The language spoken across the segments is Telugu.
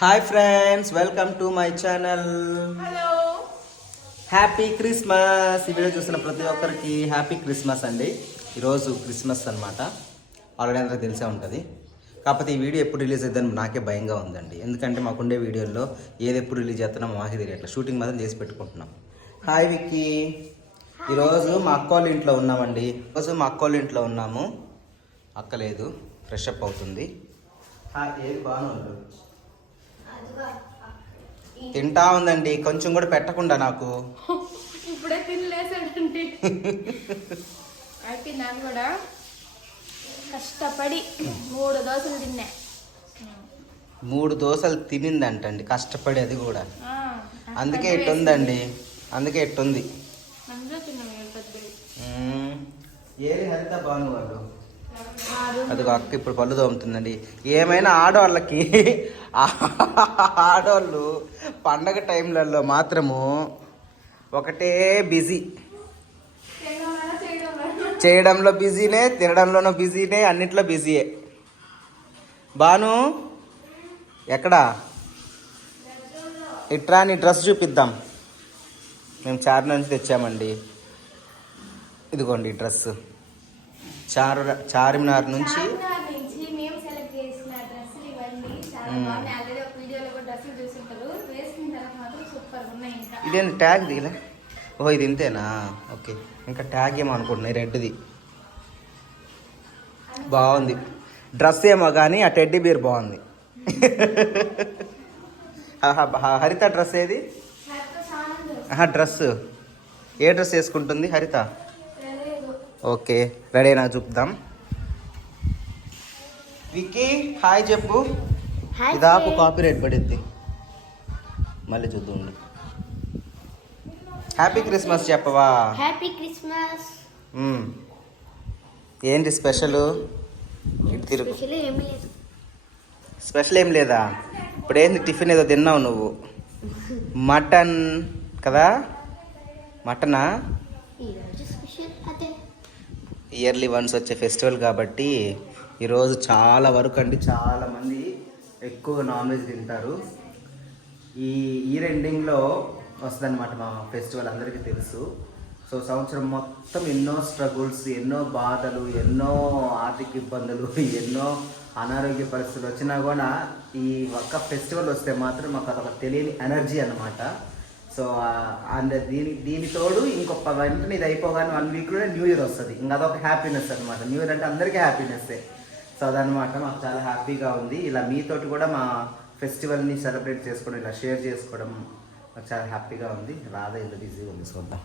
Hi friends welcome to my channel happy Christmas ఈ వీడియో చూస్తున్న ప్రతి ఒక్కరికి హ్యాపీ క్రిస్మస్ అండి. ఈరోజు క్రిస్మస్ అన్నమాట. ఆల్రెడీ అందరికి తెలిసే ఉంటుంది. కాకపోతే ఈ వీడియో ఎప్పుడు రిలీజ్ అవుతుందని నాకే భయంగా ఉందండి. ఎందుకంటే మాకుండే వీడియోల్లో ఏది ఎప్పుడు రిలీజ్ చేస్తున్నా మాకే తెలియట్లేదు. షూటింగ్ మాత్రం చేసి పెట్టుకుంటున్నాం. హాయ్ విక్కీ ఈరోజు మా అక్క వాళ్ళ ఇంట్లో ఉన్నామండి. ఈరోజు మా అక్క వాళ్ళ ఇంట్లో ఉన్నాము. అక్క లేదు ఫ్రెష్ అప్ అవుతుంది. హాయ్ ఏది బాగున్నాడు తింటా ఉందండి కొంచెం కూడా పెట్టకుండా నాకు. ఇప్పుడే తినలేసాడండి అయితే నాకు కూడా? కష్టపడి మూడు దోశలు తిన్నా. మూడు దోశలు తినిందంటండి కష్టపడి అది కూడా. అందుకే ఎట్టుందండి అందుకే మ్మ్. ఏది హరిత బాను వాళ్ళు అది అక్క ఇప్పుడు పళ్ళు తోముతుందండి. ఏమైనా ఆడవాళ్ళకి ఆడవాళ్ళు పండగ టైంలలో మాత్రము ఒకటే బిజీ. చేయడంలో బిజీనే తినడంలోనూ బిజీనే అన్నిట్లో బిజీయే. బాను ఎక్కడా? ఇట్రా నీ డ్రెస్ చూపిద్దాం. మేము చార్ నుంచి తెచ్చామండి. ఇదిగోండి డ్రెస్సు. డ్రెస్ చారు చార్మినార్ నుంచి ఇదేంటి ట్యాగ్ దిగలే ఓ ఇది ఇంతేనా? ఓకే. ఇంకా ట్యాగ్ ఏమో అనుకుంటున్నాయి రెడ్ది. బాగుంది. డ్రెస్ ఏమో కానీ ఆ టెడ్డీ బీర్ బాగుంది. హరిత డ్రెస్ ఏది? డ్రెస్ ఏ డ్రెస్ వేసుకుంటుంది హరిత? ఓకే రెడీ అయినా చూపుదాం విక్కీ హాయ్ చెప్పు. ఇదాపు కాపీ రేట్ పడిద్ది మళ్ళీ చూద్దాం హ్యాపీ క్రిస్మస్ చెప్పవా? Happy Christmas. ఏంటి స్పెషల్? తిరుగు. స్పెషల్ ఏం లేదా. ఇప్పుడు ఏంది టిఫిన్ ఏదో తిన్నావు నువ్వు? మటన్ కదా? మటనా? ఇయర్లీ వన్స్ వచ్చే ఫెస్టివల్ కాబట్టి ఈరోజు చాలా వరకు అండి చాలామంది ఎక్కువ నాన్ వెజ్ తింటారు. ఈ ఇయర్ ఎండింగ్లో వస్తుందన్నమాట మా ఫెస్టివల్ అందరికీ తెలుసు. సో సంవత్సరం మొత్తం ఎన్నో స్ట్రగుల్స్ ఎన్నో బాధలు ఎన్నో ఆర్థిక ఇబ్బందులు ఎన్నో అనారోగ్య పరిస్థితులు వచ్చినా కూడా ఈ ఒక్క ఫెస్టివల్ వస్తే మాత్రం మాకు అదొక తెలియని ఎనర్జీ అన్నమాట. సో అండ్ దీని దీని తోడు ఇంకొక వెంటనే ఇది అయిపోగానే వన్ వీక్ కూడా న్యూ ఇయర్ వస్తుంది. ఇంకా అదొక హ్యాపీనెస్ అనమాట న్యూ ఇయర్ అంటే అందరికీ హ్యాపీనెస్సే సో అదనమాట మాకు చాలా హ్యాపీగా ఉంది. ఇలా మీతోటి కూడా మా ఫెస్టివల్ని సెలబ్రేట్ చేసుకోవడం ఇలా షేర్ చేసుకోవడం నాకు చాలా హ్యాపీగా ఉంది. రాధ ఇలా బిజీగా ఉంది చూద్దాం.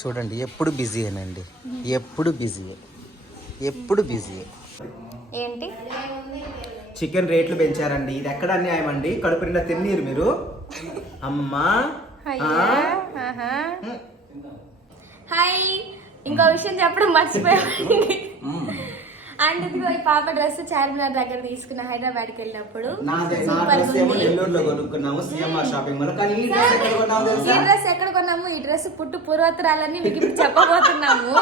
చూడండి ఎప్పుడు బిజీయేనండి ఎప్పుడు బిజీయే ఎప్పుడు బిజీయే ఏంటి? చికెన్ రేట్లు పెంచారండి. ఇది ఎక్కడ అన్యాయం అండి? కడుపు నిండా తిన్నీరు మీరు? అమ్మా. హాయ్! ఇంకో విషయం చెప్పడం మర్చిపోయామండి. ఉమ్. అండ్ ఇదిగో ఈ పాప డ్రెస్ చార్మినార్ దగ్గర తీసుకున్న హైదరాబాద్కి వెళ్ళినప్పుడు ఈ డ్రెస్ ఎక్కడ కొన్నాము ఈ డ్రెస్ ఎక్కడ కొన్నాము? ఈ డ్రెస్ పుట్టు పూర్వోత్తరాలన్నీ మీకు ఇప్పుడు చెప్పబోతున్నాము.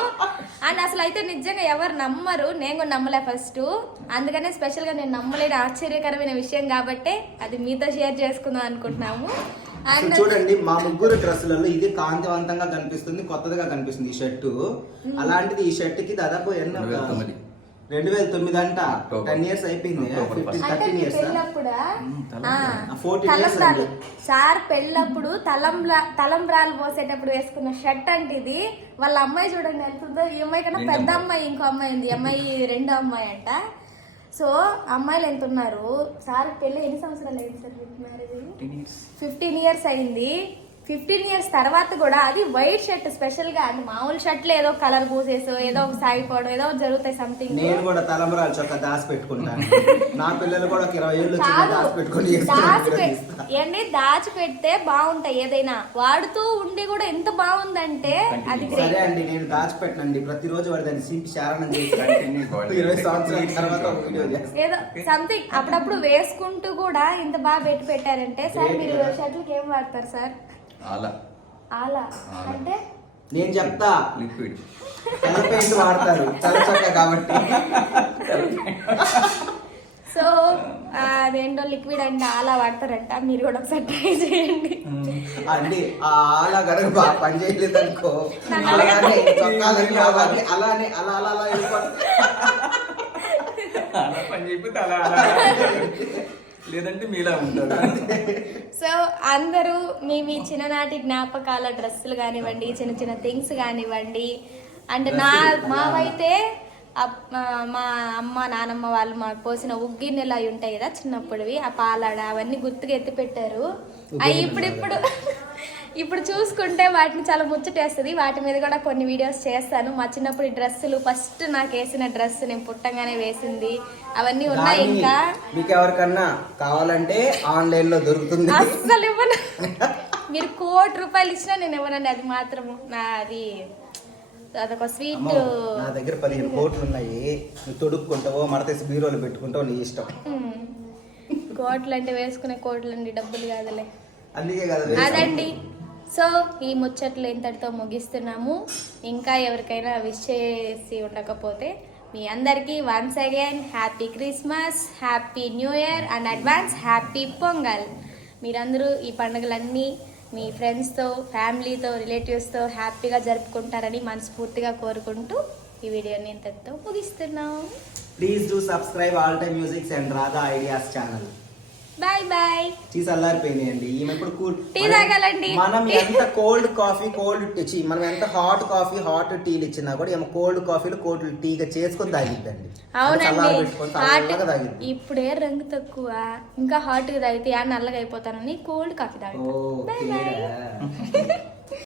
అండ్ అసలు అయితే నిజంగా ఎవరు నమ్మరు నేను కూడా నమ్మలే ఫస్ట్ అందుకనే స్పెషల్గా నేను నమ్మలేని ఆశ్చర్యకరమైన విషయం కాబట్టి అది మీతో షేర్ చేసుకుందాం అనుకుంటున్నాము. చూడండి మా ముగ్గురు డ్రెస్సులలో ఇది కాంతివంతంగా కనిపిస్తుంది కొత్తదిగా కనిపిస్తుంది ఈ షర్టు. అలాంటిది ఈ షర్ట్కి దాదాపు ఎన్నో రెండు వేల తొమ్మిది అంట టెన్ ఇయర్స్ అయిపోయింది ఫిఫ్టీన్ అంటే థర్టీన్ మీ ఇయర్స్ పెళ్ళప్పుడా ఆ, ఆ, 14 years తలంబ్రాలు. అండి. సార్ పెళ్ళప్పుడు తలంబ్రా తలంబ్రాలు పోసేటప్పుడు వేసుకున్న షర్ట్ అంటే ఇది వాళ్ళ అమ్మాయి చూడండి ఎంత ఉందో ఈ అమ్మాయి కన్నా పెద్ద అమ్మాయి ఇంకో అమ్మాయి ఉంది. అమ్మాయి రెండో అమ్మాయి అంట. సో అమ్మాయిలు ఎంత ఉన్నారు? సార్ పెళ్ళి ఎన్ని సంవత్సరాలు అయింది సార్? మ్యారేజ్ ఫిఫ్టీన్ ఇయర్స్ అయింది. ఫిఫ్టీన్ ఇయర్స్ తర్వాత కూడా అది వైట్ షర్ట్ స్పెషల్గా అంటే మామూలు షర్ట్లు ఏదో కలర్ పూసేసో ఏదో ఒక సాగిపోవడం ఏదో ఒకటి జరుగుతాయి సంథింగ్ నేను కూడా తలంబరాలు చొక్క దాసి పెట్టుకుంటాను. నా పిల్లలు కూడా ఇరవై ఏళ్ళు దాసి పెట్టుకొని దాచి దాచి పెడితే బాగుంటాయి ఏదైనా. వాడుతూ ఉండి కూడా ఎంత బాగుందంటే అది సరే గ్రేట్ అండి నేను దాచిపెట్టనండి ప్రతిరోజు వాడు దాన్ని సింపి చారణం చేసి ఇరవై సంవత్సరాల తర్వాత ఏదో సంథింగ్ అప్పుడప్పుడు వేసుకుంటూ కూడా ఇంత బాగా పెట్టి పెట్టారంటే సార్ మీరు షర్ట్లకి ఏం వాడతారు సార్? అలా అలా అంటే? నేను చెప్తా. లిక్విడ్. తెల్ల పెయింట్ వాడతారు. తెల్ల చొక్క కాబట్టి. సో అదేంటో లిక్విడ్ అంటే అలా వాడతారంట. మీరు కూడా ఒకసారి ట్రై చేయండి. అంటే ఆ అలా కనుక బాగా పని చేయలేదు అనుకో అలానే చొక్కాలకి రావాలి అలానే అలా అలా అలా వెళ్ళిపోతుంది అలా పని చెప్పితే అలా అలా. లేదంటే మీలా ఉంటారు. సో అందరూ మీ మీ చిన్ననాటి జ్ఞాపకాల డ్రెస్సులు కానివ్వండి చిన్న చిన్న థింగ్స్ కానివ్వండి. అంటే నా మావైతే మా- అమ్మ నానమ్మ వాళ్ళు మాకు పోసిన ఉగ్గిన్నెలు అవి ఉంటాయి కదా చిన్నప్పుడువి ఆ పాలాడ అవన్నీ గుర్తుగా ఎత్తి పెట్టారు. అవి ఇప్పుడిప్పుడు ఇప్పుడు చూసుకుంటే వాటిని చాలా ముచ్చటేస్తుంది. వాటి మీద కూడా కొన్ని వీడియోస్ చేస్తాను. మా చిన్నప్పుడు డ్రెస్సులు ఫస్ట్ నాకు వేసిన డ్రెస్ నేను పుట్టంగానే వేసింది. అవన్నీ ఉన్నాయి ఇంకా. మీకు ఎవరికన్నా కావాలంటే ఆన్లైన్లో దొరుకుతుంది. అస్సలు ఇవ్వను. మీరు కోటి రూపాయలు ఇచ్చినా నేను ఇవ్వనండి. అది మాత్రము నా అది అదొక స్వీట్. నా దగ్గర పదిహేను కోట్లు ఉన్నాయి. నువ్వు తొడుక్కుంటావో మడతేసి బీరోలు పెట్టుకుంటావో నీ ఇష్టం. కోట్లు అంటే వేసుకునే కోట్లు అండి డబ్బులు కాదులే. అందుకే కదా. అదండి. సో ఈ ముచ్చట్లు ఇంతటితో ముగిస్తున్నాము. ఇంకా ఎవరికైనా విష్ చేసి ఉండకపోతే మీ అందరికీ once again happy Christmas happy new year and advance happy Pongal మీరందరూ ఈ పండుగలన్నీ మీ ఫ్రెండ్స్తో ఫ్యామిలీతో రిలేటివ్స్తో హ్యాపీగా జరుపుకుంటారని మనస్ఫూర్తిగా కోరుకుంటూ ఈ వీడియోని ఇంతటితో ముగిస్తున్నాం. Please do subscribe all time musics and Radha ideas channel bye bye cheese అల్లారిపోయినాయండి ఈమె ఇప్పుడు టీ తాగాలండి. మనం ఎంత కోల్డ్ కాఫీ కోల్డ్ టీ మనం ఎంత హాట్ కాఫీ హాట్ టీలు ఇచ్చినా కూడా ఏమో కోల్డ్ కాఫీలు కోల్డ్ టీగా చేసుకొని తాగిద్దండి. అవునండి. ఇప్పుడే రంగు తక్కువ. ఇంకా హాట్గా తాగితే నల్లగా అయిపోతానని కోల్డ్ కాఫీ తాగుతా. bye. తేడా.